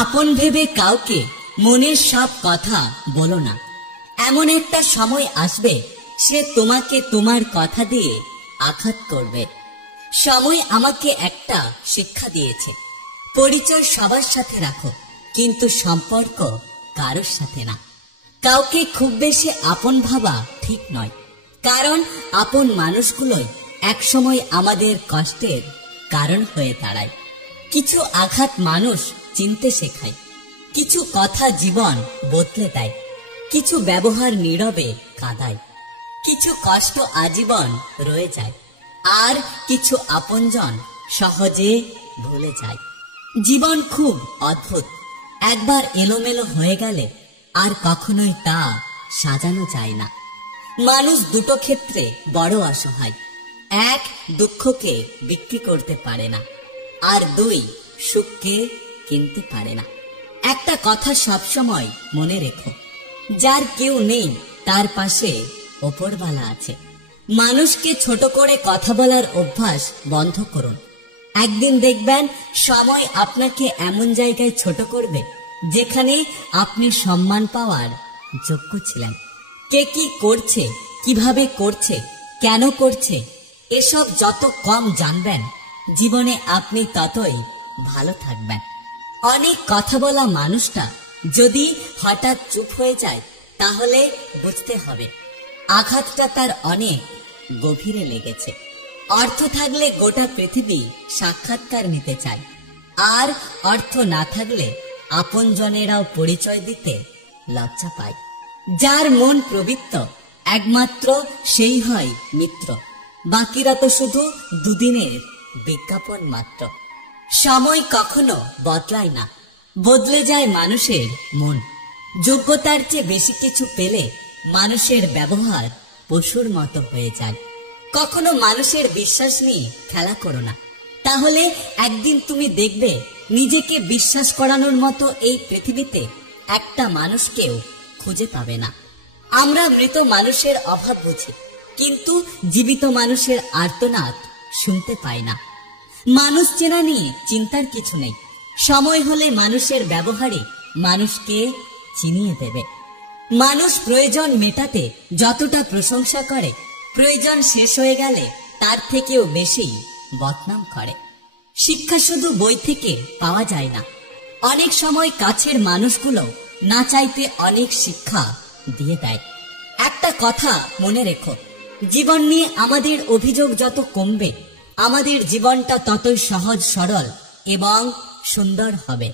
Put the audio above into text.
আপন ভেবে কাউকে মনের সব কথা বলো না। এমন একটা সময় আসবে সে তোমাকে তোমার কথা দিয়ে আঘাত করবে। সময় আমাকে একটা শিক্ষা দিয়েছে, পরিচয় সবার সাথে রাখো, কিন্তু সম্পর্ক কারোর সাথে না। কাউকে খুব বেশি আপন ভাবা ঠিক নয়, কারণ আপন মানুষগুলোই একসময় আমাদের কষ্টের কারণ হয়ে দাঁড়ায়। কিছু আঘাত মানুষ চিনতে শেখায়, কিছু কথা জীবন বদলে দেয়, কিছু ব্যবহার নীরবে কাঁদায়, কিছু কষ্ট আজীবন রয়ে যায়, আর কিছু আপনজন সহজে ভুলে যায়। জীবন খুব অদ্ভুত, একবার এলোমেলো হয়ে গেলে আর কখনোই তা সাজানো যায় না। মানুষ দুটো ক্ষেত্রে বড় অসহায়। এক, দুঃখকে বিক্রি করতে পারে না, আর দুই, সুখকে কিনতে পারে না। একটা কথা সবসময় মনে রেখো, যার কেউ নেই তার পাশে ওপরওয়ালা আছে। মানুষকে ছোট করে কথা বলার অভ্যাস বন্ধ করুন। একদিন দেখবেন সময় আপনাকে এমন জায়গায় ছোট করবে যেখানে আপনি সম্মান পাওয়ার যোগ্য ছিলেন। কে কি করছে, কিভাবে করছে, কেন করছে, এসব যত কম জানবেন জীবনে আপনি ততই ভালো থাকবেন। অনেক কথা বলা মানুষটা যদি হঠাৎ চুপ হয়ে যায় তাহলে বুঝতে হবে আঘাতটা তার অনেক গভীরে লেগেছে। অর্থ থাকলে গোটা পৃথিবী সাক্ষাৎকার নিতে চায়, আর অর্থ না থাকলে আপনজনেরাও পরিচয় দিতে লজ্জা পায়। যার মন প্রবৃত্ত একমাত্র সেই হয় মিত্র, বাকিরা তো শুধু দুদিনের বিজ্ঞাপন মাত্র। সময় কখনো বদলায় না, বদলে যায় মানুষের মন। যোগ্যতার চেয়ে বেশি কিছু পেলে মানুষের ব্যবহার পশুর মতো হয়ে যায়। কখনো মানুষের বিশ্বাস নিয়ে খেলা করো না, তাহলে একদিন তুমি দেখবে নিজেকে বিশ্বাস করানোর মতো এই পৃথিবীতে একটা মানুষকেও খুঁজে পাবে না। আমরা মৃত মানুষের অভাব বুঝি, কিন্তু জীবিত মানুষের আর্তনাদ শুনতে পাই না। মানুষ চেনা নিয়ে চিন্তার কিছু নেই, সময় হলে মানুষের ব্যবহারে মানুষকে চিনিয়ে দেবে। মানুষ প্রয়োজন মেটাতে যতটা প্রশংসা করে, প্রয়োজন শেষ হয়ে গেলে তার থেকেও বেশি বদনাম করে। শিক্ষা শুধু বই থেকে পাওয়া যায় না, অনেক সময় কাছের মানুষগুলো না চাইতে অনেক শিক্ষা দিয়ে দেয়। একটা কথা মনে রেখো, জীবন নিয়ে আমাদের অভিযোগ যত কমবে আমাদের জীবনটা ততই সহজ সরল এবং সুন্দর হবে।